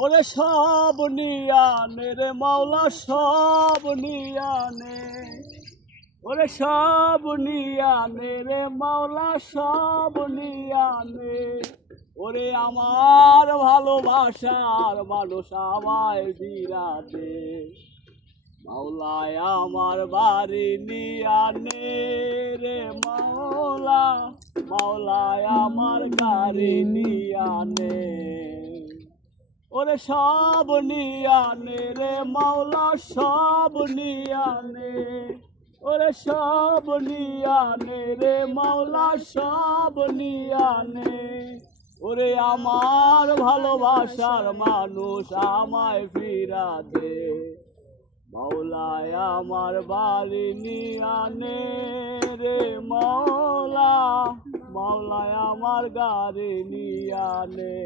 ওরে সব নিয়ানে রে মাওলা সব নিয়ানে, ওরে সব নিয়ানে রে মাওলা সব নিয়ানে। ওরে আমার ভালোবাসার মানুষ আমায় বিরাতে, মাওলায় আমার বাড়ি নিয়ানে রে মাওলা, মাওলায় আমার গাড়ি নিয়ানে। ওরে সব নিয়ানে রে মাওলা সব নিয়ানে, ওরে সব নিয়ানে রে মাওলা সব নিয়ানে। ওরে আমার ভালোবাসার মানুষ আমায় ফিরা দে, মাওলায় আমার বাড়ি নিয়ানে রে মাওলা, মাওলায় আমার গাড়ি নিয়ানে।